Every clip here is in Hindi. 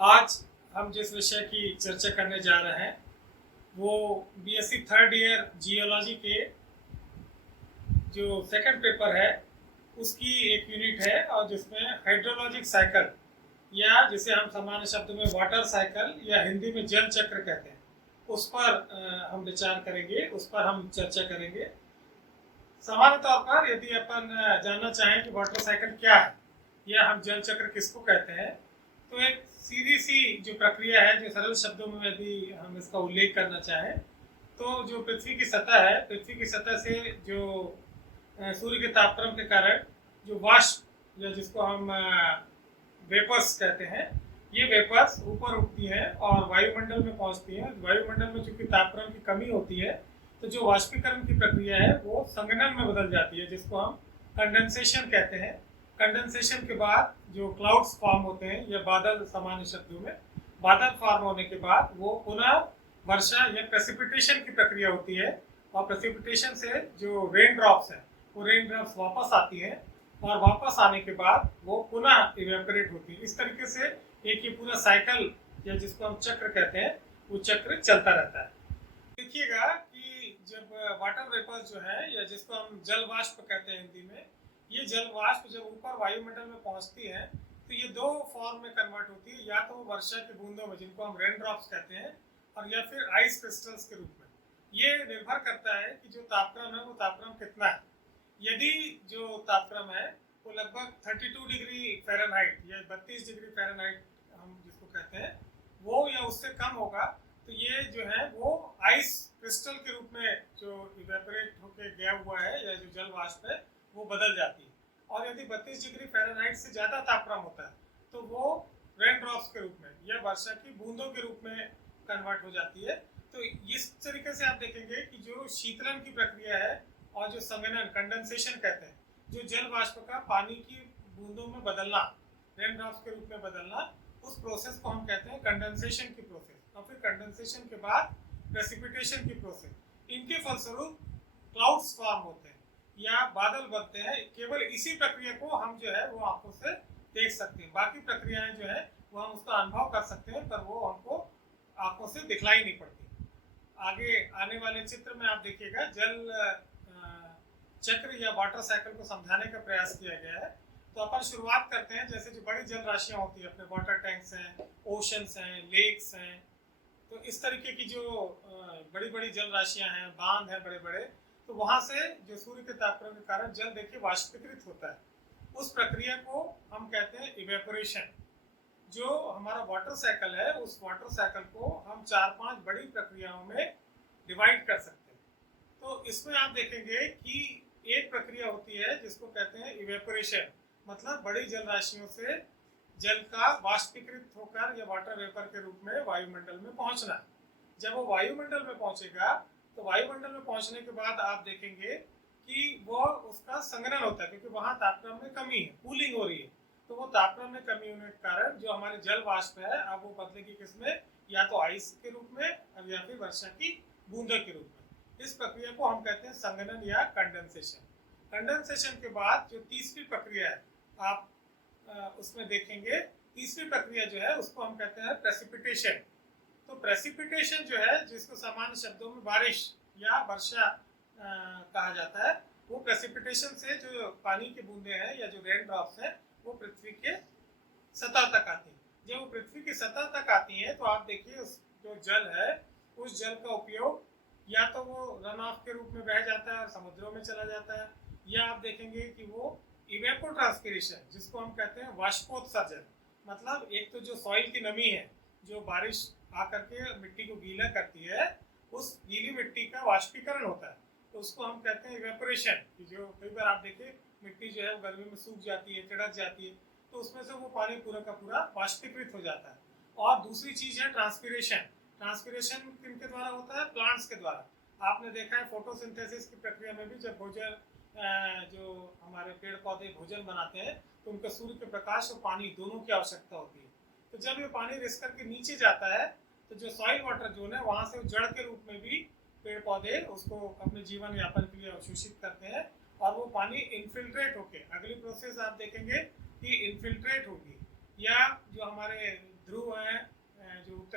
आज हम जिस विषय की चर्चा करने जा रहे हैं वो बीएससी थर्ड ईयर जियोलॉजी के जो सेकंड पेपर है उसकी एक यूनिट है और जिसमें हाइड्रोलॉजिक साइकिल या जिसे हम सामान्य शब्दों में वाटर साइकिल या हिंदी में जल चक्र कहते हैं उस पर हम विचार करेंगे, उस पर हम चर्चा करेंगे। सामान्य तौर पर यदि अपन जानना चाहें कि वाटर साइकिल क्या है या हम जल चक्र किसको कहते हैं, तो एक सीधी सी जो प्रक्रिया है, जो सरल शब्दों में यदि हम इसका उल्लेख करना चाहें तो जो पृथ्वी की सतह है, पृथ्वी की सतह से जो सूर्य के तापक्रम के कारण जो वाष्प या जिसको हम वेपर्स कहते हैं, ये वेपर्स ऊपर उठती हैं और वायुमंडल में पहुंचती हैं। वायुमंडल में चूंकि तापक्रम की कमी होती है तो जो वाष्पीकरण की प्रक्रिया है वो संघनन में बदल जाती है, जिसको हम कंडेंसेशन कहते हैं। कंडेंसेशन के बाद जो क्लाउड्स फॉर्म होते हैं या बादल, सामान्य शब्दों में बादल फॉर्म होने के बाद वो पुनः वर्षा या प्रेसिपिटेशन की प्रक्रिया होती है और प्रेसिपिटेशन से जो रेन ड्रॉप्स हैं वो रेन ड्रॉप्स वापस आती हैं और वापस आने के बाद वो पुनः इवेपोरेट होती है। इस तरीके से एक ये पूरा साइकिल या जिसको हम चक्र कहते हैं वो चक्र चलता रहता है। देखिएगा कि जब वाटर वेपर जो है या जिसको हम जल वाष्प कहते हैं हिंदी में, ये जल वाष्प जब ऊपर वायुमंडल में पहुंचती है तो ये दो फॉर्म में कन्वर्ट होती है, या तो वर्षा की बूंदों में जिनको हम रेन ड्रॉप्स कहते हैं और या फिर आइस क्रिस्टल्स के रूप में। ये निर्भर करता है कि जो तापक्रम है वो तापक्रम कितना है। यदि जो तापक्रम है वो लगभग 32 डिग्री फ़ारेनहाइट या 32 डिग्री फ़ारेनहाइट हम जिसको कहते हैं वो या उससे कम होगा तो ये जो है वो आइस क्रिस्टल के रूप में जो इवेपोरेट होके गया हुआ है या जो जल वाष्प है वो बदल जाती है। और यदि 32 डिग्री फ़ारेनहाइट से ज़्यादा तापक्रम होता है तो वो रेन ड्रॉप्स के रूप में या वर्षा की बूंदों के रूप में कन्वर्ट हो जाती है। तो इस तरीके से आप देखेंगे कि जो शीतलन की प्रक्रिया है और जो संघनन, कंडेंसेशन कहते हैं, जो जल वाष्प का पानी की बूंदों में बदलना, रेन ड्रॉप्स के रूप में बदलना, उस प्रोसेस को हम कहते हैं कंडेंसेशन की प्रोसेस। और फिर कंडेंसेशन के बाद प्रेसिपिटेशन की प्रोसेस। इनके फलस्वरूप क्लाउड्स फॉर्म होते हैं या बादल बनते हैं। केवल इसी प्रक्रिया को हम जो है वो आंखों से देख सकते हैं, बाकी प्रक्रियाएं जो है वो हम उसका अनुभव कर सकते हैं पर वो हमको आंखों से दिखलाई नहीं पड़ती। आगे आने वाले चित्र में आप देखिएगा जल चक्र या वाटर साइकिल को समझाने का प्रयास किया गया है। तो अपन शुरुआत करते हैं, जैसे जो बड़ी जल राशियां होती है, अपने वाटर टैंक्स हैं, ओशंस हैं, लेक्स हैं, तो इस तरीके की जो बड़ी बड़ी जल राशियां हैं, बांध हैं बड़े बड़े, तो वहां से जो सूर्य के तापक्रम के कारण जल देखिए वाष्पीकृत होता है। उस प्रक्रिया को हम कहते हैं इवेपोरेशन। जो हमारा वाटर साइकिल है उस वाटर साइकिल को हम 4-5 बड़ी प्रक्रियाओं में डिवाइड कर सकते हैं। तो इसमें आप देखेंगे कि एक प्रक्रिया होती है जिसको कहते हैं इवेपोरेशन, मतलब बड़ी जल राशियों से जल का वाष्पीकृत होकर या वाटर वेपर के रूप में वायुमंडल में पहुंचना। जब वो वायुमंडल में पहुंचेगा तो वायुमंडल में पहुंचने के बाद आप देखेंगे कि वो उसका संघनन होता है, क्योंकि वहां तापक्रम में कमी है, कूलिंग हो रही है। तो वो तापक्रम में कमी होने के कारण जो हमारे जल वाष्प है अब वो बदलेगी किसमें, या तो आइस के रूप में या फिर वर्षा की बूंदों के रूप में। इस प्रक्रिया को हम कहते हैं संघनन या कंडेंसेशन। कंडेंसेशन के बाद जो तीसरी प्रक्रिया है आप उसमें देखेंगे, तीसरी प्रक्रिया जो है उसको हम कहते हैं प्रेसिपिटेशन। तो प्रेसिपिटेशन जो है, जिसको सामान्य शब्दों में बारिश या वर्षा कहा जाता है, वो प्रेसिपिटेशन से जो पानी की बूंदें हैं या जो रेन ड्रॉप्स हैं वो पृथ्वी के सतह तक आती हैं। जब वो पृथ्वी की सतह तक आती हैं तो आप देखिए उस जो जल है उस जल का उपयोग या तो वो रन ऑफ के रूप में बह जाता है और समुद्रों में चला जाता है, या आप देखेंगे कि वो इवेपोट्रांसपिरेशन, जिसको हम कहते हैं वाष्पोत्सर्जन, मतलब एक तो जो सॉइल की नमी है, जो बारिश आकर के मिट्टी को गीला करती है, उस गीली मिट्टी का वाष्पीकरण होता है, तो उसको हम कहते हैं इवेपोरेशन। कि जो कई बार आप देखिए मिट्टी जो है वो गर्मी में सूख जाती है, तिड़क जाती है, तो उसमें से वो पानी पूरा का पूरा वाष्पीकृत हो जाता है। और दूसरी चीज़ है ट्रांसपिरेशन। ट्रांसपिरेशन किनके द्वारा होता है, प्लांट्स के द्वारा। आपने देखा है फोटोसिंथेसिस की प्रक्रिया में भी जब भोजन जो हमारे पेड़ पौधे भोजन बनाते हैं तो उनको सूर्य के प्रकाश और पानी दोनों की आवश्यकता होती है। तो जब ये पानी रिस करके नीचे जाता है तो जो सॉइल वाटर जोन है वहाँ से जड़ के रूप में भी पेड़ पौधे उसको अपने जीवन यापन के लिए अवशोषित करते हैं और वो पानी इनफिल्ट्रेट होके, अगली प्रोसेस आप देखेंगे कि इनफिल्ट्रेट होगी, या जो हमारे ध्रुव हैं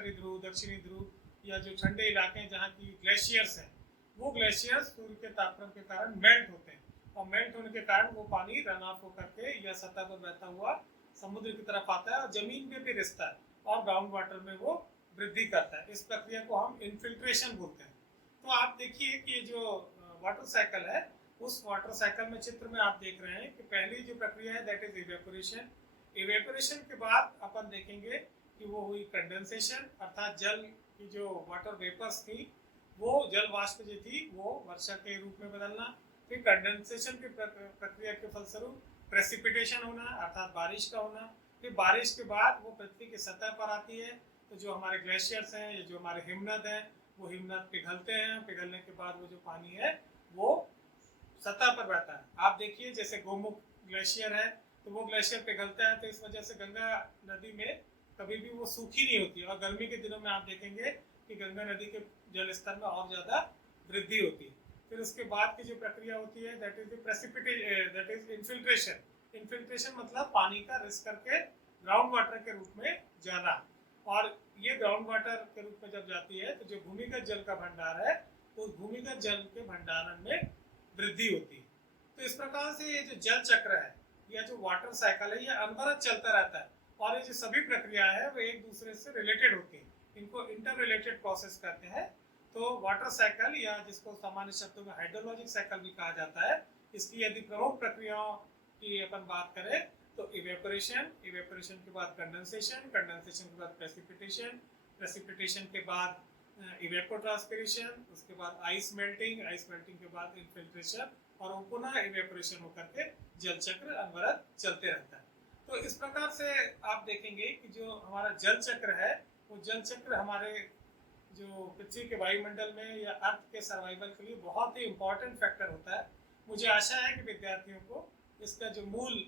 उत्तरी ध्रुव, दक्षिणी ध्रुव या जो ठंडे इलाके हैं जहाँ की ग्लेशियर्स हैं, वो ग्लेशियर्स सूर्य के तापक्रम के कारण मेल्ट होते हैं, और मेल्ट होने के कारण वो पानी रन ऑफ होकर के या सतह पर बहता हुआ समुद्र की तरफ आता है और जमीन में भी रिसता है और ग्राउंड वाटर में वो वृद्धि करता है। इस प्रक्रिया को हम इन्फिल्ट्रेशन बोलते हैं। तो आप देखिए कि जो वाटर साइकिल है, उस वाटर साइकिल में चित्र में आप देख रहे हैं कि पहली जो प्रक्रिया है दैट इज इवेपोरेशन। इवेपोरेशन के बाद अपन देखेंगे कि वो हुई कंडेंसेशन, अर्थात जल की जो वाटर वेपर्स थी वो जल वाष्प जो थी वो वर्षा के रूप में बदलना। फिर कंडेंसेशन की प्रक्रिया के फलस्वरूप प्रेसिपिटेशन होना, अर्थात बारिश का होना। फिर बारिश के बाद वो पृथ्वी की सतह पर आती है, तो जो हमारे ग्लेशियर्स हैं या जो हमारे हिमनद हैं वो हिमनद पिघलते हैं, पिघलने के बाद वो जो पानी है वो सतह पर बहता है। आप देखिए जैसे गोमुख ग्लेशियर है, तो वो ग्लेशियर पिघलता है, तो इस वजह से गंगा नदी में कभी भी वो सूखी नहीं होती है, और गर्मी के दिनों में आप देखेंगे कि गंगा नदी के जल स्तर में और ज़्यादा वृद्धि होती है। फिर उसके बाद की जो प्रक्रिया होती है that is precipitation, that is infiltration. Infiltration मतलब पानी का रिस करके ग्राउंड वाटर के रूप में जाना, और ये ग्राउंड वाटर के रूप में जब जाती है तो जो भूमिगत जल का भंडार है, तो उस भूमिगत जल के भंडारण में वृद्धि होती है। तो इस प्रकार से ये जो जल चक्र है या जो वाटर साइकिल है, ये अनवरत चलता रहता है, और ये जो सभी प्रक्रिया है वो एक दूसरे से रिलेटेड होती है, इनको इंटर रिलेटेड प्रोसेस कहते हैं। तो वाटर साइकिल या जिसको सामान्य शब्दों में हाइड्रोलॉजिक साइकिल भी कहा जाता है, इसकी यदि प्रमुख प्रक्रियाओं की अपन बात करें तो इवेपोरेशन, इवेपोरेशन के बाद कंडेंसेशन, कंडेंसेशन के बाद प्रेसिपिटेशन, प्रेसिपिटेशन के बाद इवेपोट्रांसपिरेशन, उसके बाद आइस मेल्टिंग, आइस मेल्टिंग के बाद इन्फिल्ट्रेशन, और वो पुनः इवेपोरेशन होकर के जल चक्र अनवरत चलते रहता है। तो इस प्रकार से आप देखेंगे कि जो हमारा जल चक्र है, वो जल चक्र हमारे जो पृथ्वी के वायुमंडल में या अर्थ के सर्वाइवल के लिए बहुत ही इम्पोर्टेंट फैक्टर होता है। मुझे आशा है कि विद्यार्थियों को इसका जो मूल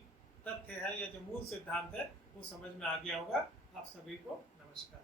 तथ्य है या जो मूल सिद्धांत है वो समझ में आ गया होगा। आप सभी को नमस्कार।